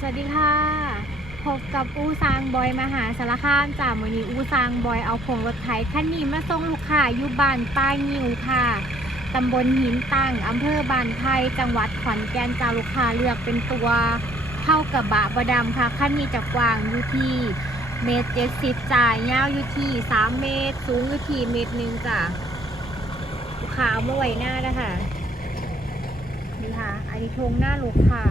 สวัสดีค่ะพบกับอูซางบอยมหาสารคามจากมือนี้อูซางบอยเอาผงรถไถคันนี้มาส่งลูกค้าอยู่บ้านป้างิวค่ะตำบลหินตั้งอำเภอบ้านไทยจังหวัดขอนแก่นจ้าลูกค้าเลือกเป็นตัวเท่ากับบะบะดำค่ะคันนี้จะกว้างอยู่ที่เมตรเจ็ดสิบจ่ายยาวอยู่ที่สามเมตร สูงอยู่ที่เมตรหนึ่งจ้ะลูกค้าเอามาไว้หน้านะคะนี่ค่ะอันนี้ทงหน้าลูกค้า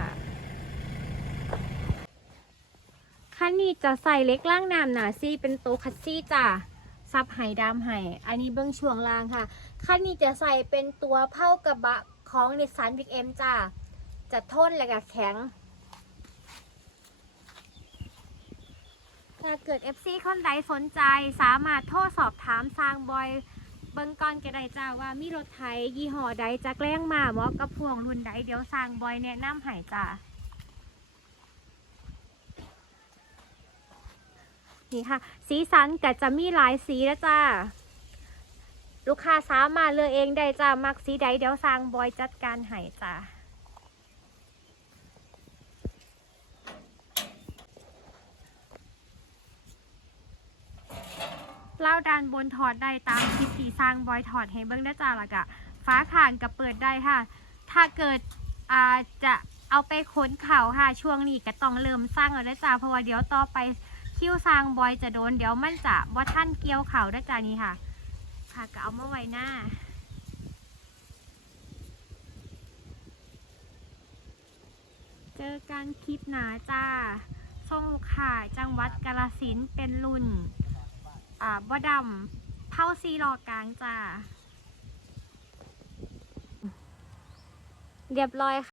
คันนี้จะใส่เล็กล่างน้ำหนาซี่เป็นโตคัสซี่จ้ะซับไห้ดำไห้อันนี้เบื้องช่วงล่างค่ะ คันนี้จะใส่เป็นตัวเผากระบะของนิสสันบิ๊กเอ็มจ้ะจะทนและก็แข็งถ้าเกิด FC คนใดสนใจสามารถโทรสอบถามทางบอยเบิ่งก่อนก็ได้จ้าว่ามีรถไถยี่ห้อใดจะแกล้งมาเหมาะกับพวงรุ่นใดเดี๋ยวสร้างบอยแนะนำให้จ้า นี่ค่ะ สีสันก็จะมีหลายสีแล้วจ้า ลูกค้าสามารถเลือกเองได้จ้า มักสีใดเดี๋ยวสร้างบอยจัดการให้จ้าเล่าด้านบนถอดได้ตามคลิปที่สร้างบอยถอดให้เบิ้งได้จ้าละกะฟ้าข่างกับเปิดได้ค่ะ ถ้าเกิดอ่าจะเอาไปขนเข่าค่ะ ช่วงนี้ก็ต้องเริ่มสร้างแล้วนะจ้าเพราะว่าเดี๋ยวต่อไป คิ้วสร้างบอยจะโดน เดี๋ยวมันจะว่าท่านเกี่ยวเข่าได้จ้านี่ค่ะ ค่ะก็เอามาไว้หน้าเจอกันคลิปหนาจ้าส่งลูกค้าจังหวัดกาลสินเป็นรุ่น อ่าบดำเผาซีรอกลางจ้า เรียบร้อย